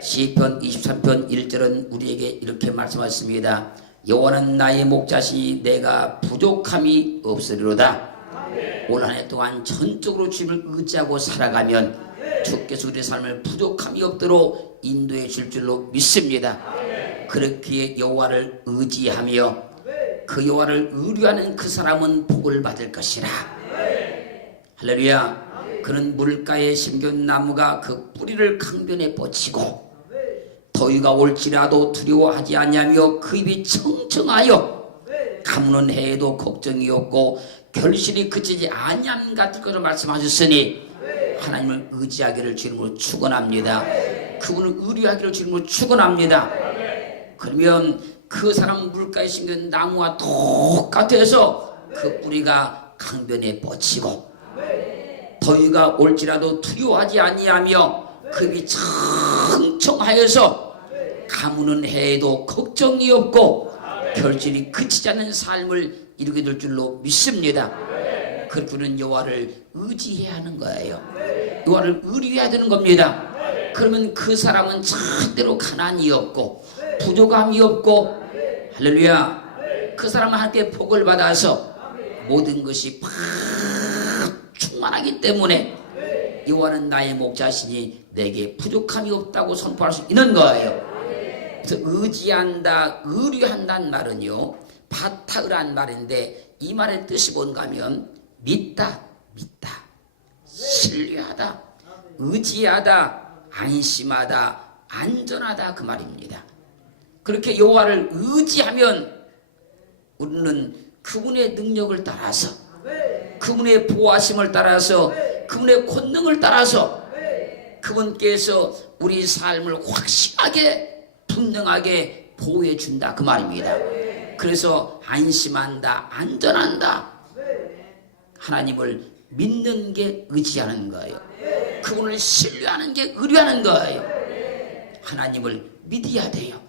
시편 23편 1절은 우리에게 이렇게 말씀하셨습니다. 여호와는 나의 목자시니 내가 부족함이 없으리로다. 올 한 해 동안 전적으로 주님을 의지하고 살아가면 주께서 우리의 삶을 부족함이 없도록 인도해 줄 줄로 믿습니다. 그렇기에 여호와를 의지하며 그 여호와를 의뢰하는 그 사람은 복을 받을 것이라. 할렐루야. 그는 물가에 심겨온 나무가 그 뿌리를 강변에 뻗치고 더위가 올지라도 두려워하지 아니하며 그 입이 청청하여 가무는 해에도 걱정이 없고 결실이 그치지 아니함 같은 것을 말씀하셨으니 하나님을 의지하기를 주님으로 축원합니다. 그분을 의뢰하기를 주님으로 축원합니다. 그러면 그 사람 물가에 심겨온 나무와 똑같아서 그 뿌리가 강변에 뻗치고 더위가 올지라도 두려워하지 아니하며 급이 청청하여서 가무는 해에도 걱정이 없고 결실이 그치지 않는 삶을 이루게 될 줄로 믿습니다. 그분은 여호와를 의지해야 하는 거예요. 여호와를 의뢰해야 되는 겁니다. 그러면 그 사람은 절대로 가난이 없고 부족함이 없고 할렐루야. 그 사람은 하나님께 복을 받아서 모든 것이 팍 충만하기 때문에 여호와는 나의 목자시니 내게 부족함이 없다고 선포할 수 있는 거예요. 의지한다, 의뢰한다는 말은요, 바타으란 말인데 이 말의 뜻이 뭔가 하면 믿다, 믿다, 신뢰하다, 의지하다, 안심하다, 안전하다 그 말입니다. 그렇게 여호와를 의지하면 우리는 그분의 능력을 따라서 그분의 보호하심을 따라서 그분의 권능을 따라서 그분께서 우리 삶을 확실하게 분명하게 보호해 준다 그 말입니다. 그래서 안심한다, 안전한다. 하나님을 믿는 게 의지하는 거예요. 그분을 신뢰하는 게 의뢰하는 거예요. 하나님을 믿어야 돼요.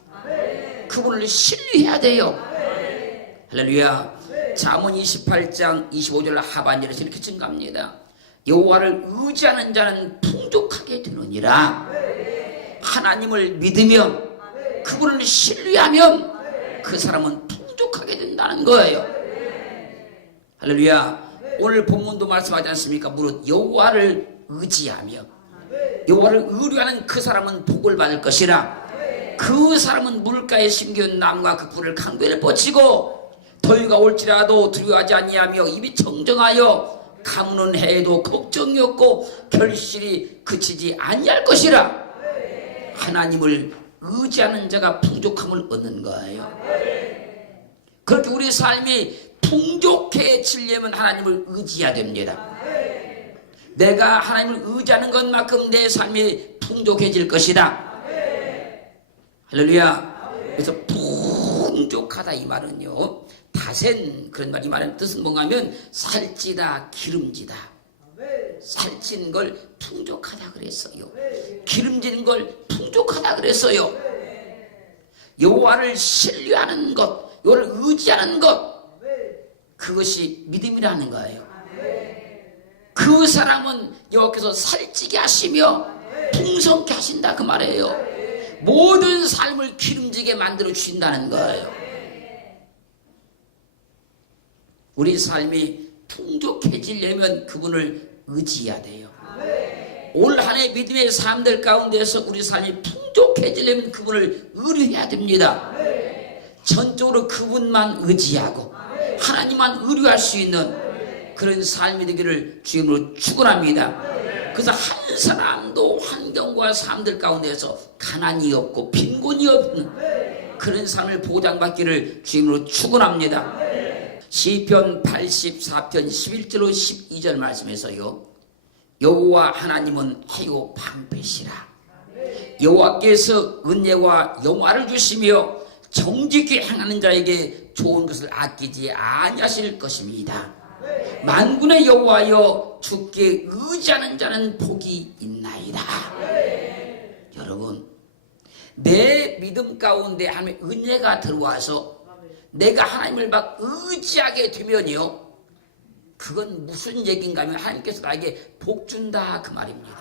그분을 신뢰해야 돼요. 할렐루야. 잠언 28장 25절 하반절에서 이렇게 증가합니다. 여호와를 의지하는 자는 풍족하게 되느니라. 하나님을 믿으면 그분을 신뢰하면 그 사람은 풍족하게 된다는 거예요. 할렐루야. 오늘 본문도 말씀하지 않습니까? 무릇 여호와를 의지하며 여호와를 의뢰하는 그 사람은 복을 받을 것이라. 그 사람은 물가에 심겨온 나무가 그 뿔을 강변에 뻗치고 더위가 올지라도 두려워하지 아니하며 입이 청정하여 가무는 해에도 걱정이 없고 결실이 그치지 아니할 것이라. 하나님을 의지하는 자가 풍족함을 얻는 거예요. 그렇게 우리 삶이 풍족해지려면 하나님을 의지해야 됩니다. 내가 하나님을 의지하는 것만큼 내 삶이 풍족해질 것이다. 할렐루야. 그래서 풍족하다 이 말은요. 다센 그런 말 이 말의 뜻은 뭔가 하면 살찌다 기름지다. 살찐 걸 풍족하다 그랬어요. 기름지는 걸 풍족하다 그랬어요. 여호와를 신뢰하는 것, 여호와를 의지하는 것, 그것이 믿음이라는 거예요. 그 사람은 여호와께서 살찌게 하시며 풍성케 하신다 그 말이에요. 모든 삶을 기름지게 만들어 주신다는 거예요. 우리 삶이 풍족해지려면 그분을 의지해야 돼요. 올한해 믿음의 삶들 가운데서 우리 삶이 풍족해지려면 그분을 의뢰해야 됩니다. 전적으로 그분만 의지하고 하나님만 의뢰할 수 있는 그런 삶이 되기를 주님으로 축원합니다. 그래서 한 사람도 환경과 삶들 가운데서 가난이 없고 빈곤이 없는 그런 삶을 보장받기를 주님으로 축원합니다. 시편 84편 11절로 12절 말씀에서요. 여호와 하나님은 해요 방패시라. 여호와께서 은혜와 영화를 주시며 정직히 행하는 자에게 좋은 것을 아끼지 아니하실 것입니다. 만군의 여호와여 주께 의지하는 자는 복이 있나이다. 여러분 내 믿음 가운데 하나님의 은혜가 들어와서 내가 하나님을 막 의지하게 되면요 그건 무슨 얘기인가 하면 하나님께서 나에게 복 준다 그 말입니다.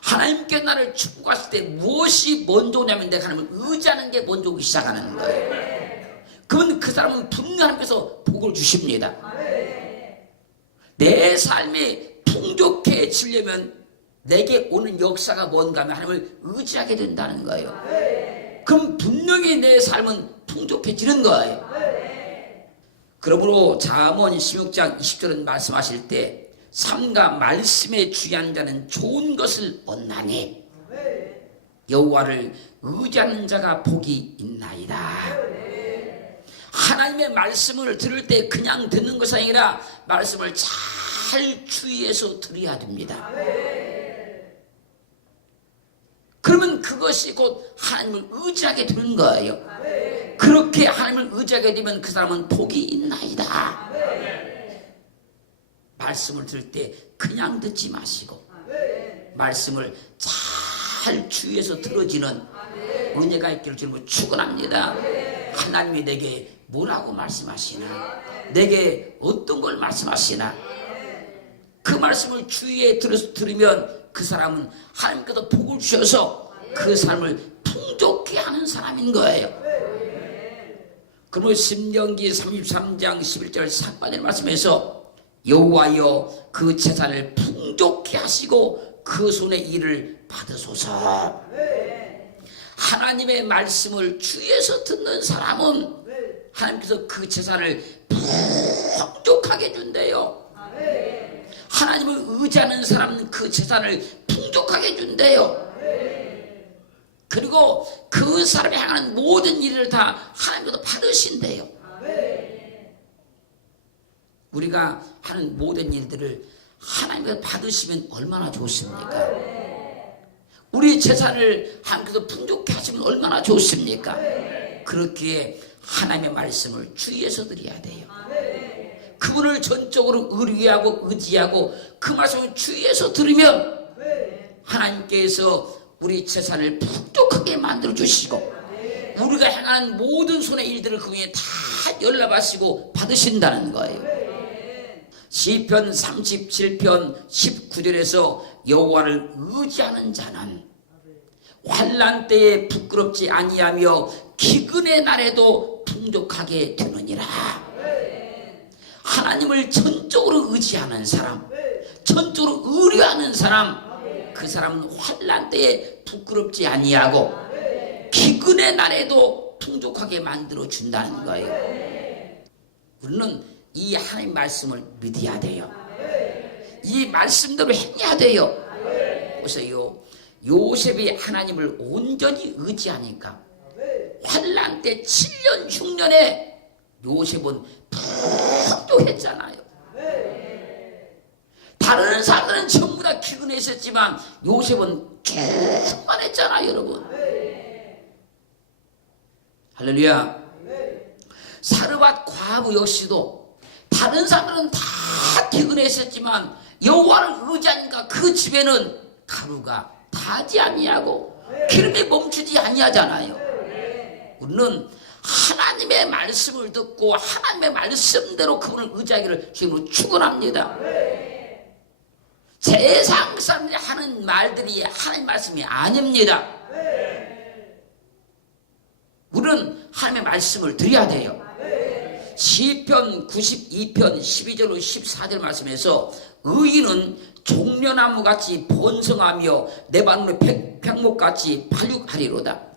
하나님께 나를 축복하실 때 무엇이 먼저 오냐면 내가 하나님을 의지하는 게 먼저 오기 시작하는 거예요. 그러면 그 사람은 분명 하나님께서 복을 주십니다. 내 삶이 풍족해지려면 내게 오는 역사가 뭔가 하면 하나님을 의지하게 된다는 거예요. 그럼 분명히 내 삶은 풍족해지는 거예요. 그러므로 잠언 16장 20절은 말씀하실 때 삶과 말씀에 주의한 자는 좋은 것을 얻나니 여호와를 의지하는 자가 복이 있나이다. 하나님의 말씀을 들을 때 그냥 듣는 것이 아니라 말씀을 잘 주의해서 들어야 됩니다. 그러면 그것이 곧 하나님을 의지하게 되는 거예요. 그렇게 하나님을 의지하게 되면 그 사람은 복이 있나이다. 말씀을 들을 때 그냥 듣지 마시고 말씀을 잘 주의해서 들어지는 은혜가 있기를 주님을 축원합니다. 하나님이 내게 뭐라고 말씀하시나 내게 어떤 걸 말씀하시나 그 말씀을 들어서 들으면 그 사람은 하나님께서 복을 주셔서 그 삶을 풍족케 하는 사람인 거예요. 그러면 신명기 33장 11절 상반의 말씀에서 여호와여 그 재산을 풍족케 하시고 그 손의 일을 받으소서. 하나님의 말씀을 주위에서 듣는 사람은 하나님께서 그 재산을 풍족하게 준대요. 하나님을 의지하는 사람은 그 재산을 풍족하게 준대요. 그리고 그 사람이 향하는 모든 일을 다 하나님께서 받으신대요. 우리가 하는 모든 일들을 하나님께서 받으시면 얼마나 좋습니까? 우리 재산을 하나님께서 풍족케 하시면 얼마나 좋습니까? 그렇기에 하나님의 말씀을 주의해서 드려야 돼요. 그분을 전적으로 의뢰하고 의지하고 그 말씀을 주의해서 들으면 하나님께서 우리 재산을 풍족하게 만들어 주시고 우리가 행하는 모든 손의 일들을 그 위에 다 열라하시고 받으신다는 거예요. 시편 37편 19절에서 여호와를 의지하는 자는 환란 때에 부끄럽지 아니하며 기근의 날에도 풍족하게 되느니라. 하나님을 전적으로 의지하는 사람, 전적으로 의뢰하는 사람, 그 사람은 환란 때에 부끄럽지 아니하고 기근의 날에도 풍족하게 만들어 준다는 거예요. 우리는 이 하나님 말씀을 믿어야 돼요. 이 말씀대로 행해야 돼요. 보세요. 요셉이 하나님을 온전히 의지하니까 환란 때 7년 6년에 요셉은 풍족했잖아요. 다른 사람들은 전부 다 기근했었지만 요셉은 충만했잖아요, 여러분. 할렐루야. 사르밧 과부 역시도 다른 사람들은 다 기근했었지만 여호와를 의지하니까 그 집에는 가루가 타지 아니하고 기름이 멈추지 아니하잖아요. 우리는 하나님의 말씀을 듣고 하나님의 말씀대로 그분을 의지하기를 주님으로 축원합니다. 세상 사람들이 하는 말들이 하나님 말씀이 아닙니다. 우리는 하나님의 말씀을 드려야 돼요. 시편 92편 12절로 14절 말씀에서 의인은 종려나무 같이 번성하며 내 발로 백평목 같이 발육하리로다.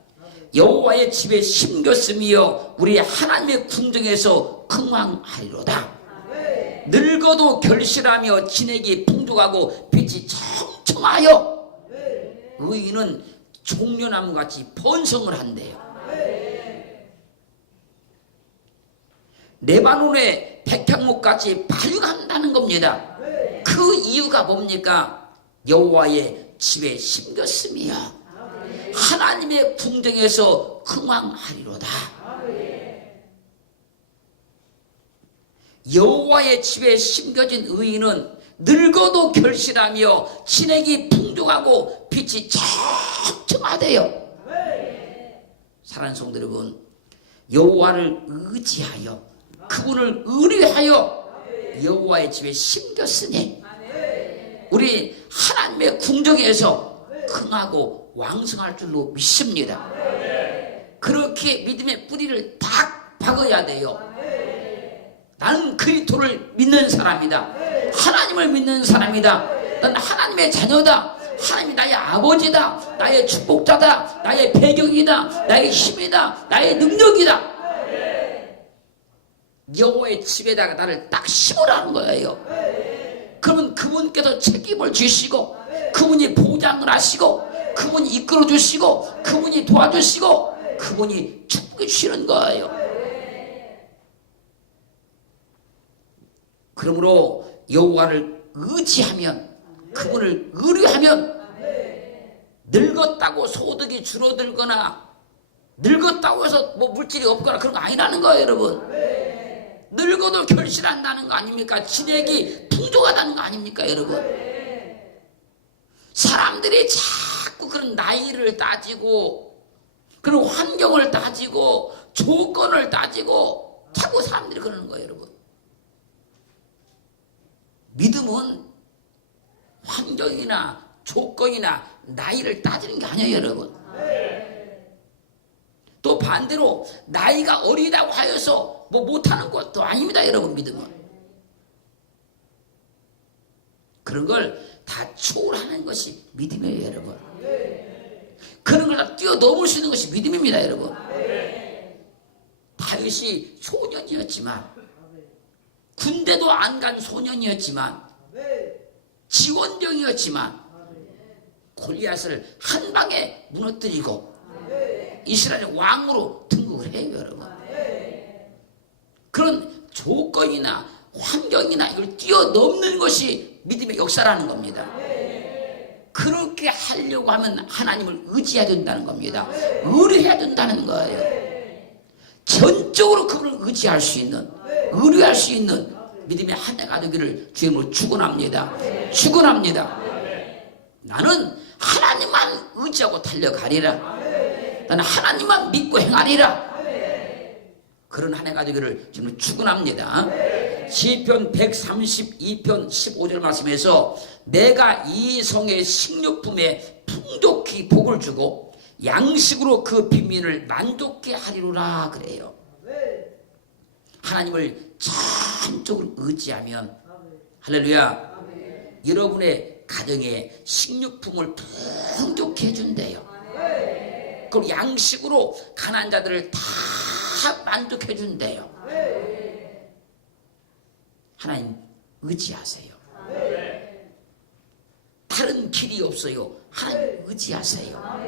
여호와의 집에 심겼으며 우리 하나님의 궁정에서 흥왕하리로다. 늙어도 결실하며 진액이 풍족하고 빛이 청청하여 의인은 종려나무 같이 번성을 한대요. 레바논의 백향목 같이 발육한다는 겁니다. 그 이유가 뭡니까? 여호와의 집에 심겼으며 하나님의 궁정에서 흥왕하리로다. 여호와의 집에 심겨진 의인은 늙어도 결실하며 진액이 풍족하고 빛이 청청하대요. 사랑하는 성도 여러분, 여호와를 의지하여 그분을 의뢰하여 여호와의 집에 심겼으니 우리 하나님의 궁정에서 흥하고 왕성할 줄로 믿습니다. 그렇게 믿음의 뿌리를 딱 박아야 돼요. 나는 그리스도를 믿는 사람이다. 하나님을 믿는 사람이다. 난 하나님의 자녀다. 하나님이 나의 아버지다. 나의 축복자다. 나의 배경이다. 나의 힘이다. 나의 능력이다. 여호와의 집에다가 나를 딱 심으라는 거예요. 그러면 그분께서 책임을 지시고 그분이 보장을 하시고 그분이 이끌어 주시고 그분이 도와주시고 그분이 축복해 주시는 거예요. 그러므로 여호와를 의지하면 그분을 의뢰하면 늙었다고 소득이 줄어들거나 늙었다고 해서 뭐 물질이 없거나 그런 거 아니라는 거예요, 여러분. 늙어도 결실한다는 거 아닙니까? 진액이 풍족하다는 거 아닙니까, 여러분? 사람들이 자꾸 그런 나이를 따지고 그런 환경을 따지고 조건을 따지고 자꾸 사람들이 그러는 거예요, 여러분. 믿음은 환경이나 조건이나 나이를 따지는 게 아니에요, 여러분. 또 반대로 나이가 어리다고 하여서 뭐 못하는 것도 아닙니다, 여러분 믿음은. 그런 걸 다 초월하는 것이 믿음이에요, 여러분. 그런 걸 다 뛰어넘을 수 있는 것이 믿음입니다, 여러분. 다윗이 소년이었지만 군대도 안 간 소년이었지만 지원병이었지만 골리앗을 한 방에 무너뜨리고 이스라엘 왕으로 등극을 해요, 여러분. 그런 조건이나 환경이나 이걸 뛰어넘는 것이 믿음의 역사라는 겁니다. 그렇게 하려고 하면 하나님을 의지해야 된다는 겁니다. 의뢰해야 된다는 거예요. 전적으로 그분을 의지할 수 있는, 의뢰할 수 있는 믿음의 한 해가 되기를 주님을 축원합니다. 축원합니다. 나는 하나님만 의지하고 달려가리라. 나는 하나님만 믿고 행하리라. 그런 한 해가 되기를 지금 축원합니다. 시편 132편 15절 말씀에서 내가 이 성의 식료품에 풍족히 복을 주고 양식으로 그 빈민을 만족케 하리로라 그래요. 하나님을 전적으로 의지하면 할렐루야 여러분의 가정에 식료품을 풍족해 해준대요. 그리고 양식으로 가난 자들을 다 만족해 준대요. 하나님 의지하세요. 다른 길이 없어요. 하나님 의지하세요.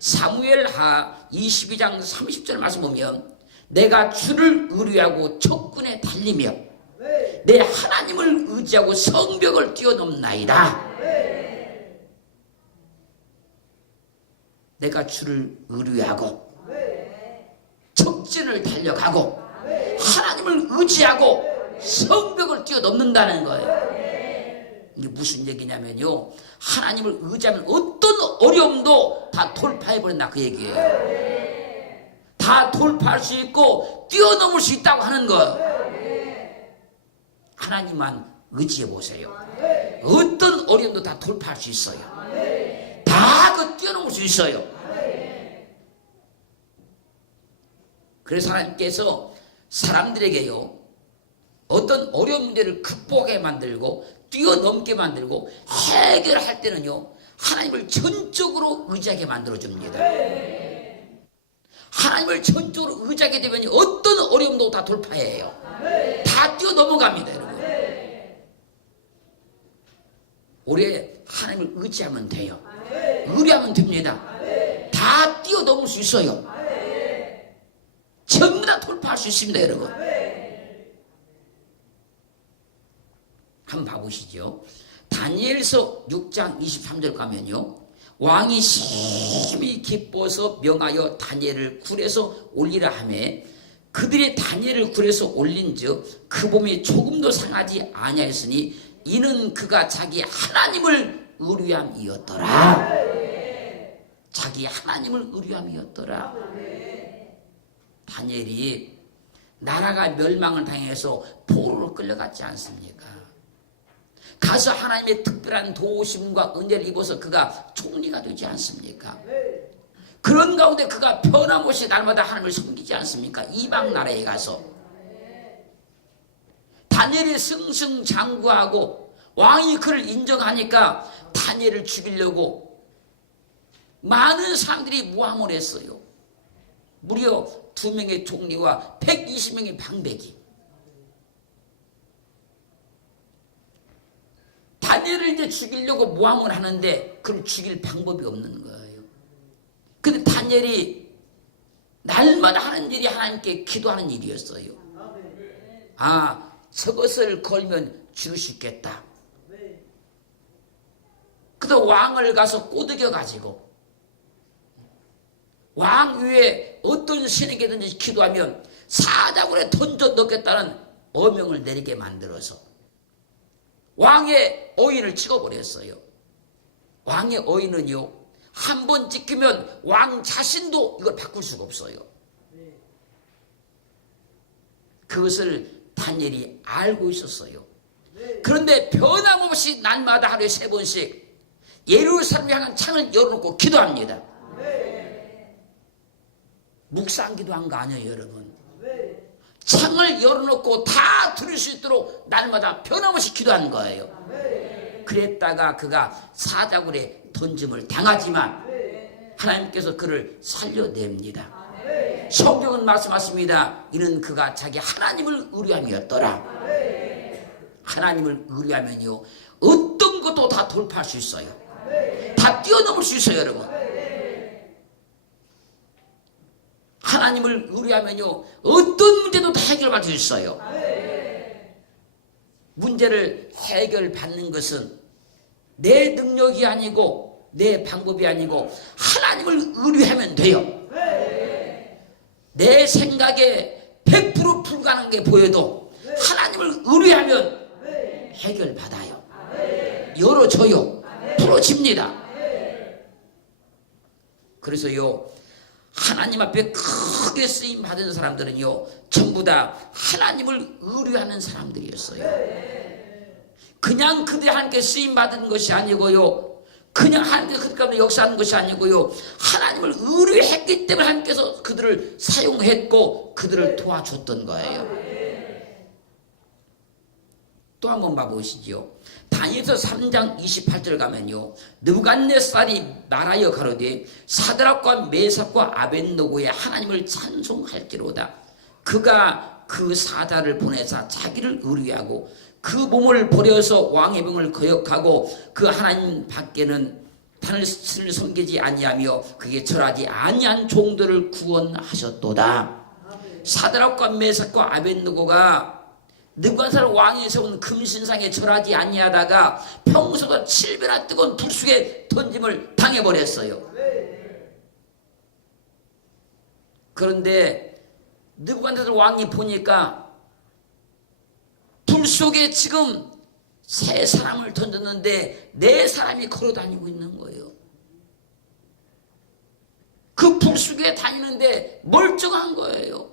사무엘하 22장 30절 말씀 보면 내가 주를 의뢰하고 적군에 달리며 내 하나님을 의지하고 성벽을 뛰어넘나이다. 내가 주를 의뢰하고 적진을 달려가고 하나님을 의지하고 성벽을 뛰어넘는다는 거예요. 이게 무슨 얘기냐면요. 하나님을 의지하면 어떤 어려움도 다 돌파해 버린다 그 얘기예요. 다 돌파할 수 있고 뛰어넘을 수 있다고 하는 거예요. 하나님만 의지해 보세요. 어떤 어려움도 다 돌파할 수 있어요. 다 그 뛰어넘을 수 있어요. 그래서 하나님께서 사람들에게요. 어떤 어려운 문제를 극복하게 만들고 뛰어넘게 만들고 해결할 때는요. 하나님을 전적으로 의지하게 만들어 줍니다. 하나님을 전적으로 의지하게 되면 어떤 어려움도 다 돌파해요. 다 뛰어넘어갑니다, 여러분. 올해 하나님을 의지하면 돼요. 의뢰하면 됩니다. 다 뛰어넘을 수 있어요. 전부 다 돌파할 수 있습니다, 여러분. 한번 봐보시죠. 다니엘서 6장 23절 가면요. 왕이 심히 기뻐서 명하여 다니엘을 굴에서 올리라 하매 그들의 다니엘을 굴에서 올린즉 그 몸이 조금도 상하지 아니하였으니 이는 그가 자기 하나님을 의뢰함이었더라. 자기 하나님을 의뢰함이었더라. 다니엘이 나라가 멸망을 당해서 포로로 끌려갔지 않습니까? 가서 하나님의 특별한 도우심과 은혜를 입어서 그가 총리가 되지 않습니까? 그런 가운데 그가 변함없이 날마다 하나님을 섬기지 않습니까? 이방 나라에 가서 다니엘이 승승장구하고 왕이 그를 인정하니까 다니엘을 죽이려고 많은 사람들이 모함을 했어요. 무려 두 명의 총리와 120명의 방백이 다니엘을 이제 죽이려고 모함을 하는데 그를 죽일 방법이 없는 거예요. 근데 다니엘이 날마다 하는 일이 하나님께 기도하는 일이었어요. 아, 저것을 걸면 있겠다. 그래서 왕을 가서 꼬드겨 가지고 왕 위에 어떤 신에게든지 기도하면 사자굴에 던져 넣겠다는 어명을 내리게 만들어서 왕의 어인을 찍어버렸어요. 왕의 어인은요, 한 번 찍히면 왕 자신도 이걸 바꿀 수가 없어요. 그것을 다니엘이 알고 있었어요. 그런데 변함없이 날마다 하루에 세 번씩 예루살렘 향한 창을 열어놓고 기도합니다. 묵상 기도 한 거 아니에요, 여러분. 창을 열어놓고 다 들을 수 있도록 날마다 변함없이 기도하는 거예요. 그랬다가 그가 사자굴에 던짐을 당하지만 하나님께서 그를 살려냅니다. 성경은 말씀하십니다. 이는 그가 자기 하나님을 의뢰함이었더라. 하나님을 의뢰하면요 어떤 것도 다 돌파할 수 있어요. 다 뛰어넘을 수 있어요, 여러분. 하나님을 의뢰하면요 어떤 문제도 다 해결받을 수 있어요. 문제를 해결받는 것은 내 능력이 아니고 내 방법이 아니고 하나님을 의뢰하면 돼요. 내 생각에 100% 불가능한 게 보여도 하나님을 의뢰하면 해결받아요. 열어줘요. 풀어집니다. 그래서요, 하나님 앞에 크게 쓰임 받은 사람들은요, 전부 다 하나님을 의뢰하는 사람들이었어요. 그냥 그들이 하나님께 쓰임 받은 것이 아니고요, 그냥 하나님께 그들과 역사하는 것이 아니고요, 하나님을 의뢰했기 때문에 하나님께서 그들을 사용했고, 그들을 도와줬던 거예요. 또 한 번 봐보시지요. 다니엘서 3장 28절 가면요. 느부갓네살이 말하여 가로되 사드락과 메삭과 아벤노고의 하나님을 찬송할지로다. 그가 그 사자를 보내사 자기를 의뢰하고 그 몸을 버려서 왕의 병을 거역하고 그 하나님 밖에는 단을 섬기지 아니하며 그게 절하지 아니한 종들을 구원하셨도다. 사드락과 메삭과 아벤노고가 느관살 왕이 세운 금신상에 절하지 아니하다가 평소보다 7배나 뜨거운 불 속에 던짐을 당해버렸어요. 그런데 느관살 왕이 보니까 불 속에 지금 세 사람을 던졌는데 네 사람이 걸어 다니고 있는 거예요. 그 불 속에 다니는데 멀쩡한 거예요.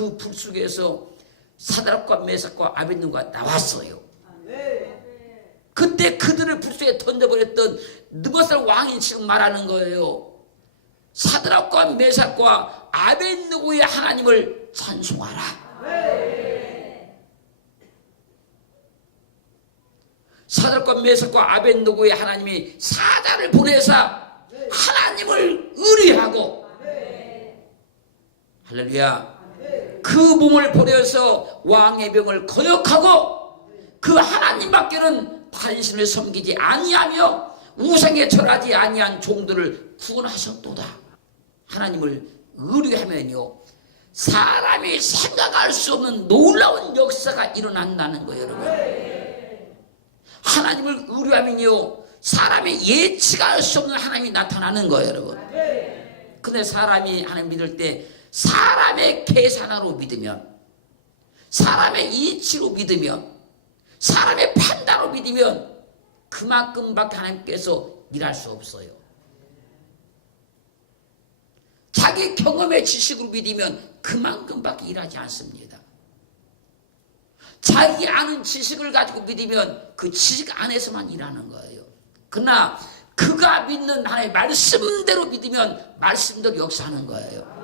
그 불 속에서 사드락과 메삭과 아벤누가 나왔어요. 그때 그들을 불 속에 던져버렸던 느바살 왕이 지금 말하는 거예요. 사드락과 메삭과 아벤누고의 하나님을 찬송하라. 사드락과 메삭과 아벤누고의 하나님이 사자를 보내사 하나님을 의뢰하고 할렐루야. 그 몸을 버려서 왕의 병을 거역하고 그 하나님밖에는 당신을 섬기지 아니하며 우상에 절하지 아니한 종들을 구원하셨도다. 하나님을 의뢰하면요 사람이 생각할 수 없는 놀라운 역사가 일어난다는 거예요, 여러분. 하나님을 의뢰하면요 사람이 예측할 수 없는 하나님이 나타나는 거예요, 여러분. 근데 사람이 하나님 믿을 때 사람의 계산으로 믿으면 사람의 이치로 믿으면 사람의 판단으로 믿으면 그만큼밖에 하나님께서 일할 수 없어요. 자기 경험의 지식으로 믿으면 그만큼밖에 일하지 않습니다. 자기 아는 지식을 가지고 믿으면 그 지식 안에서만 일하는 거예요. 그러나 그가 믿는 하나님의 말씀대로 믿으면 말씀대로 역사하는 거예요.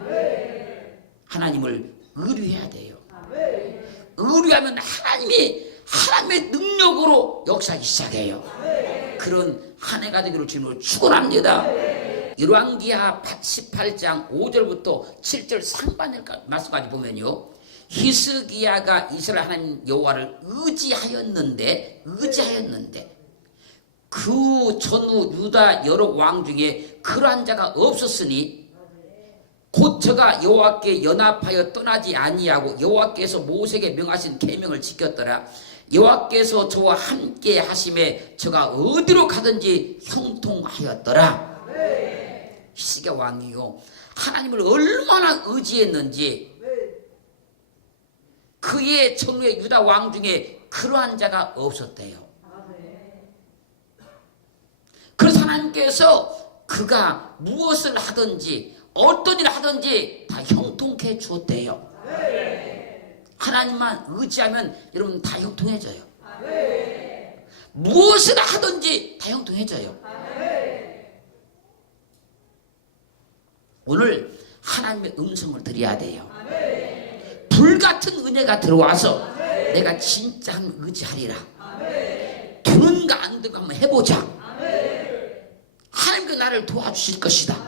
하나님을 의뢰해야 돼요. 의뢰하면 하나님이 하나님의 능력으로 역사하기 시작해요. 그런 한 해가 되기를 주님으로 축원합니다. 열왕기하 18장 5절부터 7절 상반절 말씀까지 보면요. 히스기야가 이스라엘 하나님 여호와를 의지하였는데 의지하였는데 그 전후 유다 여러 왕 중에 그러한 자가 없었으니 곧 저가 여호와께 연합하여 떠나지 아니하고 여호와께서 모세에게 명하신 계명을 지켰더라. 여호와께서 저와 함께 하심에 저가 어디로 가든지 형통하였더라. 히스기야 왕이요. 하나님을 얼마나 의지했는지. 그의 전후의 유다 왕 중에 그러한 자가 없었대요. 그래서 하나님께서 그가 무엇을 하든지 어떤 일을 하든지 다 형통케 해 주었대요. 하나님만 의지하면 여러분 다 형통해져요. 무엇을 하든지 다 형통해져요. 오늘 하나님의 음성을 드려야 돼요. 불같은 은혜가 들어와서 내가 진짜 한번 의지하리라. 되는가 안 되는가 한번 해보자. 하나님께 나를 도와주실 것이다.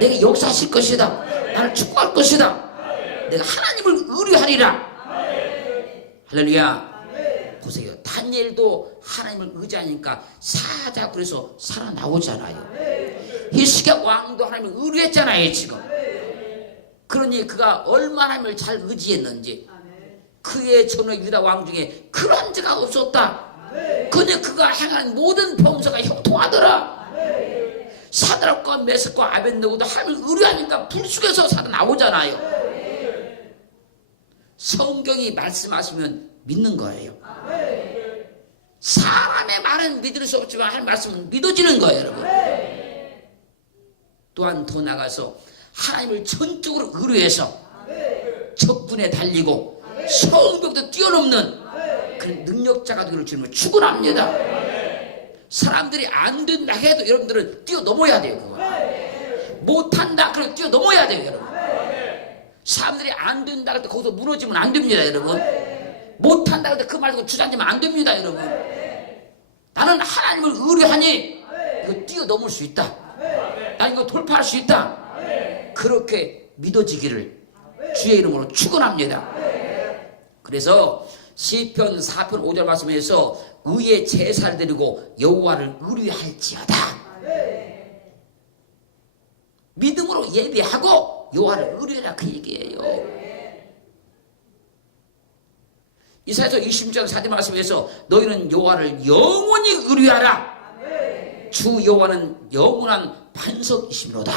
내가 역사하실 것이다. 나를 축복할 것이다. 내가 하나님을 의뢰하리라. 할렐루야. 보세요. 다니엘도 하나님을 의지하니까 사자 그래서 살아나오잖아요. 히스기야 왕도 하나님을 의뢰했잖아요 지금. 그러니 그가 얼마나 하나님을 잘 의지했는지 그의 전후 유다 왕 중에 그런 자가 없었다. 그니 그가 행한 모든 범사가 형통하더라. 사드락과 메스과 아벤노고도 하나님을 의뢰하니까 불 속에서 살아나오잖아요. 성경이 말씀하시면 믿는 거예요. 사람의 말은 믿을 수 없지만 하나님 말씀은 믿어지는 거예요, 여러분. 또한 더 나가서 하나님을 전적으로 의뢰해서 적군에 달리고 성벽도 뛰어넘는 그런 능력자가 되기를 주님을 축원합니다. 사람들이 안 된다 해도 여러분들은 뛰어넘어야 돼요. 그거. 못한다 그럼 뛰어넘어야 돼요, 여러분. 사람들이 안 된다 그때 거기서 무너지면 안 됩니다, 여러분. 못한다 그때 그 말고 주저앉으면 안 됩니다, 여러분. 나는 하나님을 의뢰하니 이거 뛰어넘을 수 있다. 나 이거 돌파할 수 있다. 그렇게 믿어지기를 주의 이름으로 축원합니다. 그래서 시편 4편 5절 말씀에서 의의 제사를 드리고 여호와를 의뢰할지어다. 믿음으로 예배하고 여호와를 의뢰하라 그 얘기예요. 이사야서 20장 4절 말씀에서 너희는 여호와를 영원히 의뢰하라. 주 여호와는 영원한 반석이시로다.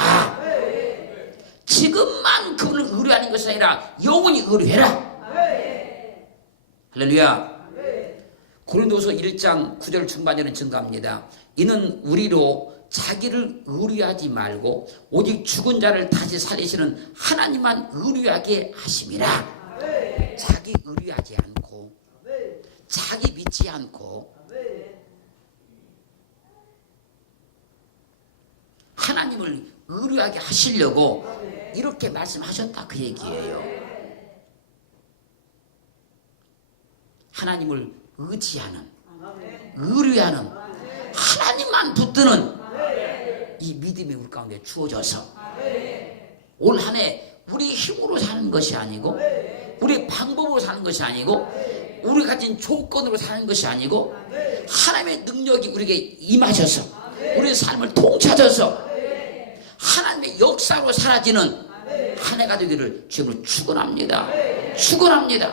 지금만 그분을 의뢰하는 것이 아니라 영원히 의뢰해라. 할렐루야. 고린도서 1장 9절 중반절은 증가합니다. 이는 우리로 자기를 의뢰하지 말고 오직 죽은 자를 다시 살리시는 하나님만 의뢰하게 하심이라. 자기 의뢰하지 않고 자기 믿지 않고 하나님을 의뢰하게 하시려고 이렇게 말씀하셨다 그 얘기예요. 하나님을 의지하는 의뢰하는 하나님만 붙드는 이 믿음이 우리 가운데 주어져서 올 한 해 우리 힘으로 사는 것이 아니고 우리 방법으로 사는 것이 아니고 우리 가진 조건으로 사는 것이 아니고 하나님의 능력이 우리에게 임하셔서 우리의 삶을 통찰져서 하나님의 역사로 사라지는 한 해가 되기를 주님으로 축원합니다. 축원합니다.